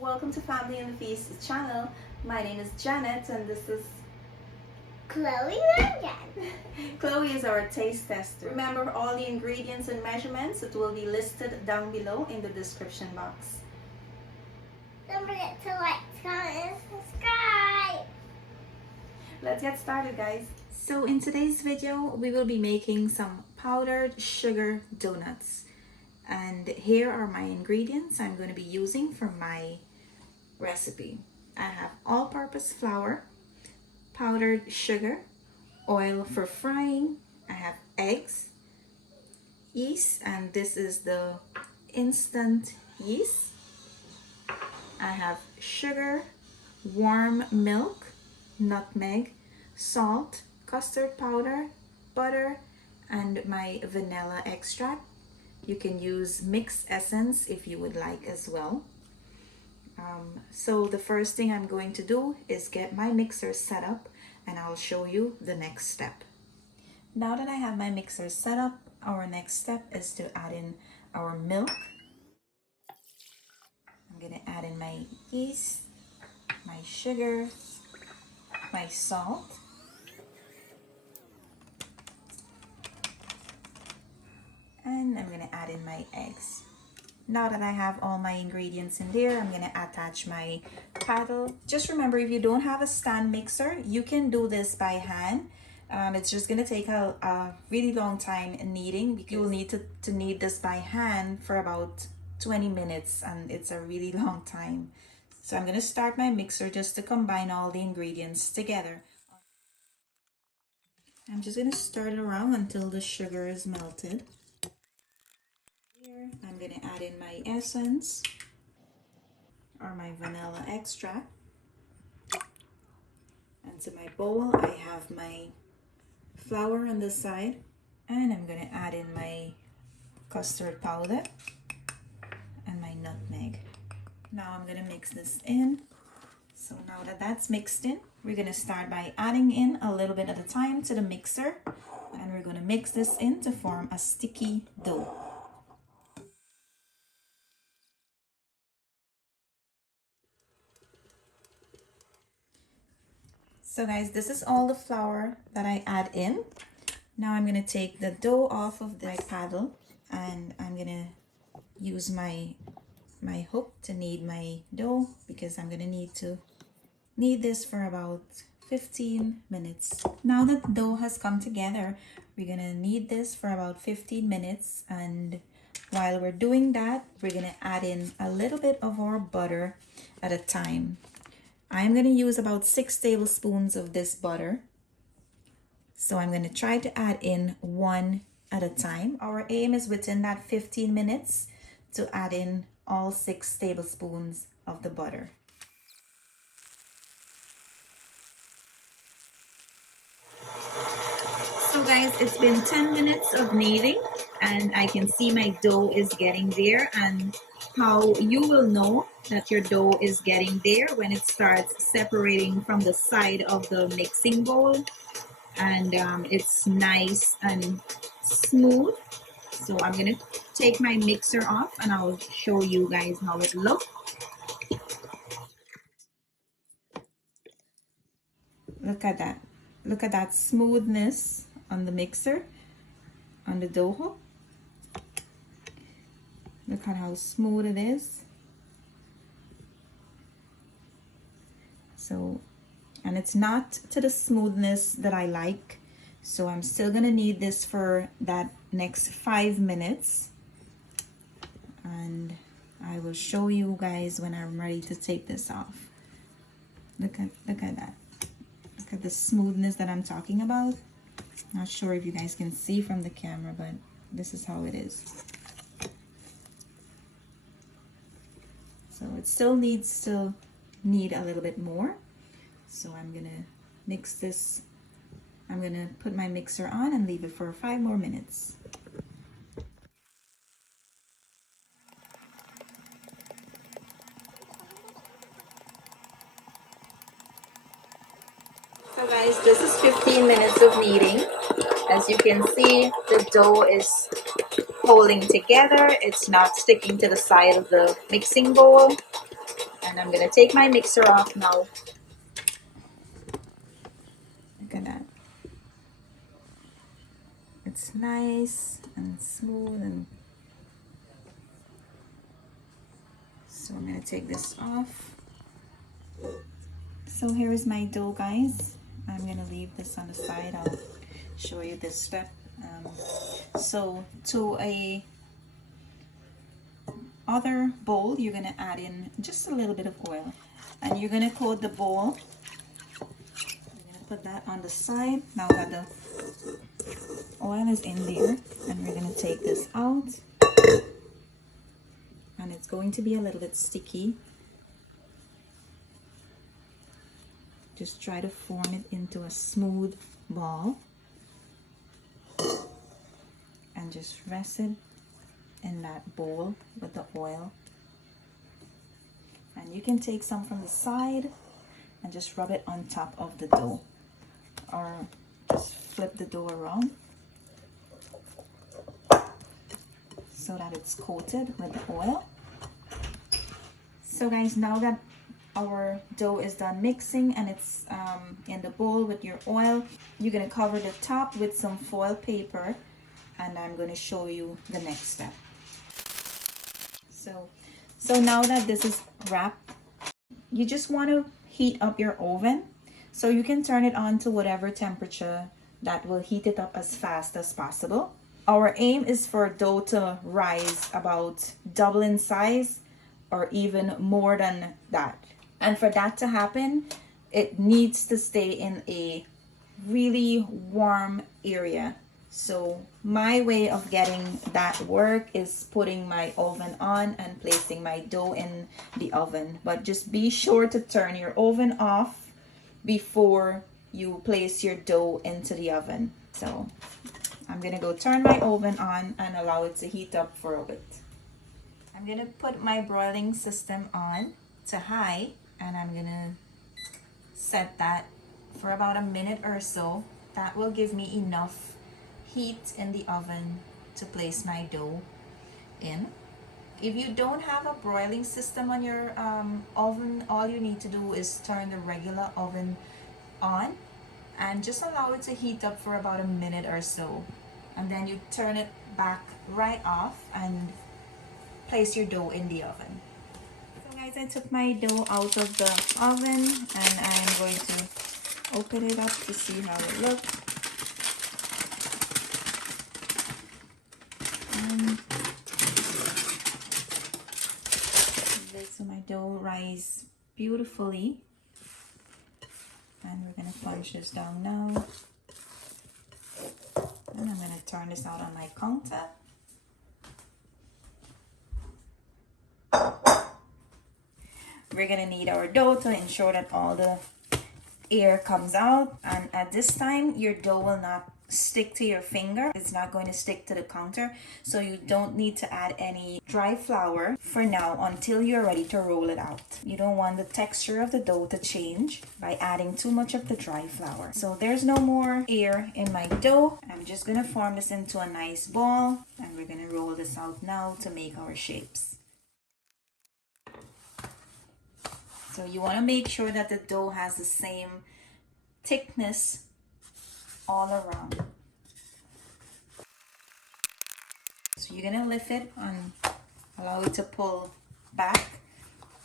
Welcome to Family and Feast channel. My name is Janet and this is Chloe again. Chloe is our taste tester. Remember all the ingredients and measurements, it will be listed down below in the description box. Don't forget to like, comment, and subscribe. Let's get started, guys. So in today's video, we will be making some powdered sugar donuts. And here are my ingredients I'm going to be using for my recipe. I have all-purpose flour, powdered sugar, oil for frying, I have eggs, yeast, and this is the instant yeast. I have sugar, warm milk, nutmeg, salt, custard powder, butter, and my vanilla extract. You can use mixed essence if you would like as well. So the first thing I'm going to do is get my mixer set up and I'll show you the next step. Now that I have my mixer set up, our next step is to add in our milk. I'm going to add in my yeast, my sugar, my salt, and I'm going to add in my eggs. Now that I have all my ingredients in there, I'm going to attach my paddle. Just remember, if you don't have a stand mixer, you can do this by hand. It's just going to take a really long time in kneading because you will need to knead this by hand for about 20 minutes and it's a really long time. So I'm going to start my mixer just to combine all the ingredients together. I'm just going to stir it around until the sugar is melted. Here I'm going to add in my essence or my vanilla extract. And to my bowl I have my flour on the side and I'm going to add in my custard powder and my nutmeg. Now I'm going to mix this in. So now that that's mixed in, we're going to start by adding in a little bit at a time to the mixer and we're going to mix this in to form a sticky dough. So guys, this is all the flour that I add in. Now I'm going to take the dough off of my paddle and I'm going to use my hook to knead my dough because I'm going to need to knead this for about 15 minutes. Now that the dough has come together, we're going to knead this for about 15 minutes, and while we're doing that, we're going to add in a little bit of our butter at a time. I'm going to use about 6 tablespoons of this butter. So I'm going to try to add in one at a time. Our aim is within that 15 minutes to add in all 6 tablespoons of the butter. So guys, it's been 10 minutes of kneading and I can see my dough is getting there, and how you will know that your dough is getting there when it starts separating from the side of the mixing bowl and it's nice and smooth. So I'm gonna take my mixer off and I'll show you guys how it looks. Look at that. Look at that smoothness on the mixer, on the dough. Look at how smooth it is. So, and it's not to the smoothness that I like. So I'm still gonna knead this for that next 5 minutes. And I will show you guys when I'm ready to take this off. Look at that. Look at the smoothness that I'm talking about. Not sure if you guys can see from the camera, but this is how it is. So it still needs to knead a little bit more. So I'm gonna mix this. I'm gonna put my mixer on and leave it for 5 more minutes. So guys, this is 15 minutes of kneading. As you can see, the dough is holding together. It's not sticking to the side of the mixing bowl. And I'm gonna take my mixer off now. Look at that. It's nice and smooth, and so I'm gonna take this off. So here is my dough, guys. I'm gonna leave this on the side. I'll show you this step. So to a other bowl, you're gonna add in just a little bit of oil, and you're gonna coat the bowl. You're gonna put that on the side. Now that the oil is in there, and we're gonna take this out, and it's going to be a little bit sticky. Just try to form it into a smooth ball and just rest it in that bowl with the oil. And you can take some from the side and just rub it on top of the dough, or just flip the dough around so that it's coated with the oil. So guys, now that our dough is done mixing and it's in the bowl with your oil, you're gonna cover the top with some foil paper, and I'm gonna show you the next step. So now that this is wrapped, you just want to heat up your oven. So you can turn it on to whatever temperature that will heat it up as fast as possible. Our aim is for dough to rise about double in size or even more than that. And for that to happen, it needs to stay in a really warm area. So my way of getting that work is putting my oven on and placing my dough in the oven. But just be sure to turn your oven off before you place your dough into the oven. So I'm gonna go turn my oven on and allow it to heat up for a bit. I'm gonna put my broiling system on to high, and I'm gonna set that for about a minute or so. That will give me enough heat in the oven to place my dough in. If you don't have a broiling system on your oven, all you need to do is turn the regular oven on and just allow it to heat up for about a minute or so, and then you turn it back right off and place your dough in the oven. So guys, I took my dough out of the oven and I'm going to open it up to see how it looks. So my dough rise beautifully, and we're going to punch this down now, and I'm going to turn this out on my counter. We're going to knead our dough to ensure that all the air comes out, and at this time your dough will not stick to your finger. It's not going to stick to the counter, so you don't need to add any dry flour for now until you're ready to roll it out. You don't want the texture of the dough to change by adding too much of the dry flour. So there's no more air in my dough. I'm just gonna form this into a nice ball, and we're gonna roll this out now to make our shapes. So you want to make sure that the dough has the same thickness all around. So you're gonna lift it and allow it to pull back.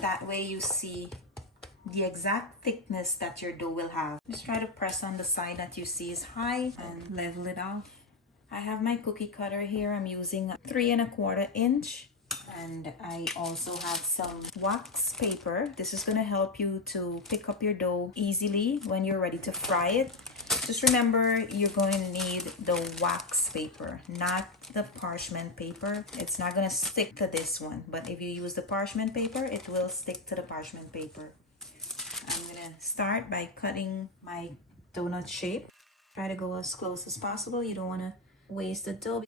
That way you see the exact thickness that your dough will have. Just try to press on the side that you see is high and level it off. I have my cookie cutter here. I'm using 3 1/4 inch. And I also have some wax paper. This is going to help you to pick up your dough easily when you're ready to fry it. Just remember, you're going to need the wax paper, not the parchment paper. It's not going to stick to this one, but if you use the parchment paper, it will stick to the parchment paper. I'm going to start by cutting my donut shape. Try to go as close as possible. You don't want to waste the dough.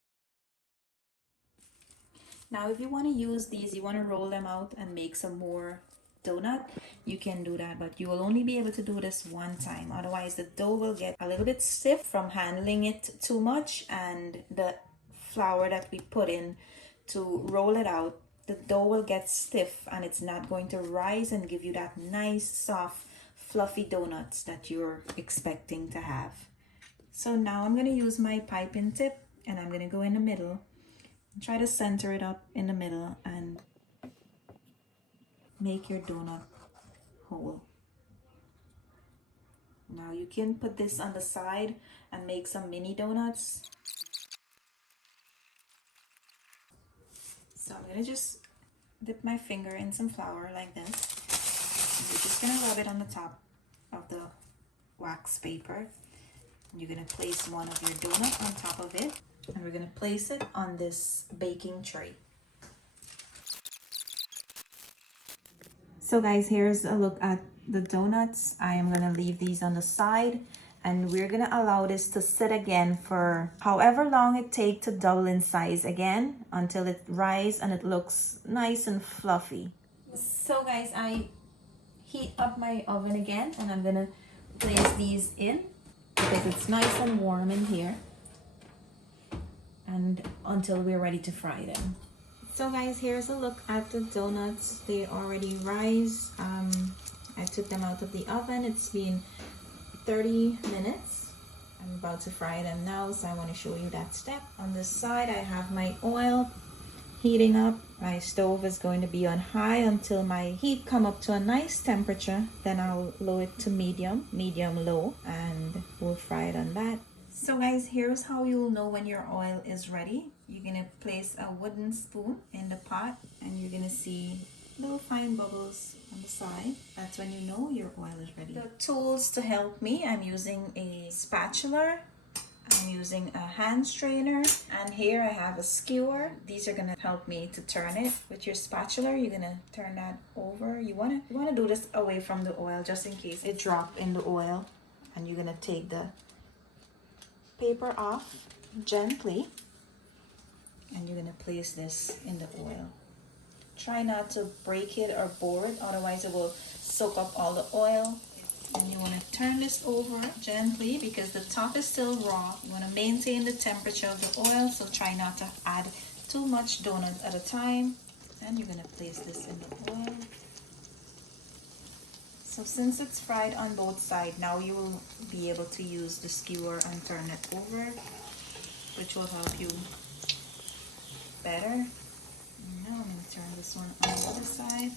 Now, if you want to use these, you want to roll them out and make some more donut, you can do that, but you will only be able to do this one time. Otherwise, the dough will get a little bit stiff from handling it too much, and the flour that we put in to roll it out the dough will get stiff and it's not going to rise and give you that nice, soft, fluffy donuts that you're expecting to have. So now I'm going to use my piping tip and I'm going to go in the middle. Try to center it up in the middle and make your donut hole. Now you can put this on the side and make some mini donuts. So I'm going to just dip my finger in some flour like this. And you're just going to rub it on the top of the wax paper. And you're going to place one of your donut on top of it. And we're going to place it on this baking tray. So guys, here's a look at the donuts. I am going to leave these on the side. And we're going to allow this to sit again for however long it takes to double in size again until it rises and it looks nice and fluffy. So guys, I heat up my oven again and I'm going to place these in because it's nice and warm in here and until we're ready to fry them. So guys, here's a look at the donuts. They already rise. I took them out of the oven. It's been 30 minutes. I'm about to fry them now, so I want to show you that step. On this side, I have my oil heating up. My stove is going to be on high until my heat come up to a nice temperature. Then I'll lower it to medium, low, and we'll fry it on that. So guys, here's how you'll know when your oil is ready. You're gonna place a wooden spoon in the pot and you're gonna see little fine bubbles on the side. That's when you know your oil is ready. The tools to help me, I'm using a spatula, I'm using a hand strainer, and here I have a skewer. These are gonna help me to turn it. With your spatula, you're gonna turn that over. You wanna do this away from the oil just in case it drop in the oil. And you're gonna take the paper off gently and you're gonna place this in the oil. Try not to break it or bore it, otherwise it will soak up all the oil. And you want to turn this over gently because the top is still raw. You want to maintain the temperature of the oil, so try not to add too much donut at a time. And you're going to place this in the oil. So since it's fried on both sides, now you will be able to use the skewer and turn it over, which will help you better. Now I'm going to turn this one on the other side.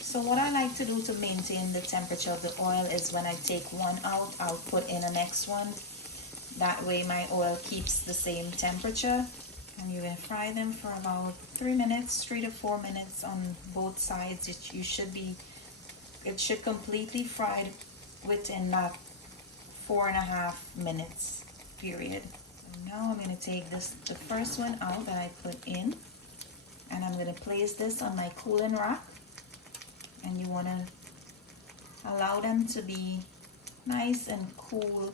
So what I like to do to maintain the temperature of the oil is when I take one out, I'll put in the next one. That way my oil keeps the same temperature. And you're going to fry them for about 3 minutes, 3 to 4 minutes on both sides. It should completely fry within that 4.5 minutes period. And now I'm going to take the first one out that I put in. And I'm going to place this on my cooling rack. And you want to allow them to be nice and cool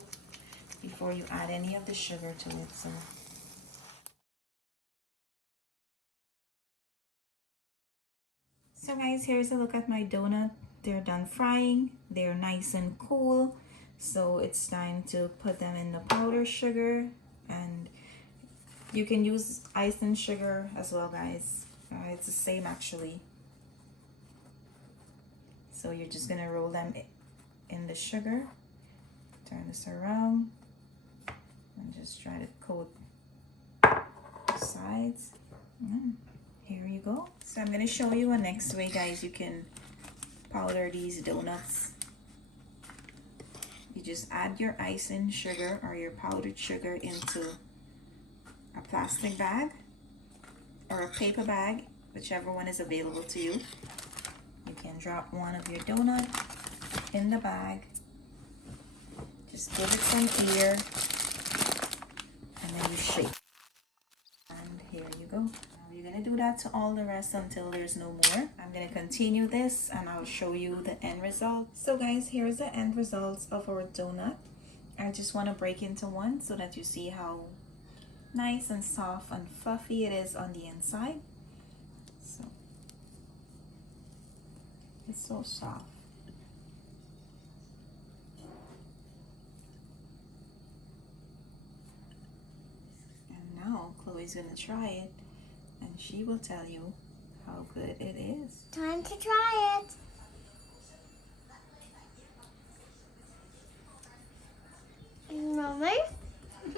before you add any of the sugar to it. So guys, here's a look at my donut. They're done frying. They're nice and cool. So it's time to put them in the powdered sugar. And you can use ice and sugar as well, guys. It's the same actually. So you're just gonna roll them in the sugar. Turn this around and just try to coat the sides. Here you go. So I'm gonna show you a next way, guys. You can powder these donuts. You just add your icing sugar or your powdered sugar into a plastic bag or a paper bag, whichever one is available to you. You can drop one of your donut in the bag. Just give it some air and then you shake. And here you go. Now you're gonna do that to all the rest until there's no more. I'm gonna continue this and I'll show you the end result. So guys, here's the end results of our donut. I just want to break into one so that you see how nice and soft and fluffy it is on the inside. So it's so soft. And now Chloe's gonna try it. and she will tell you how good it is. Time to try it. Mommy,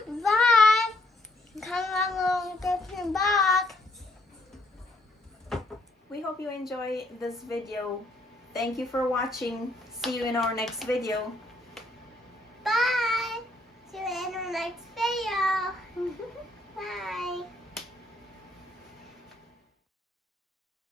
bye. Come along, get me back. We hope you enjoy this video. Thank you for watching. See you in our next video.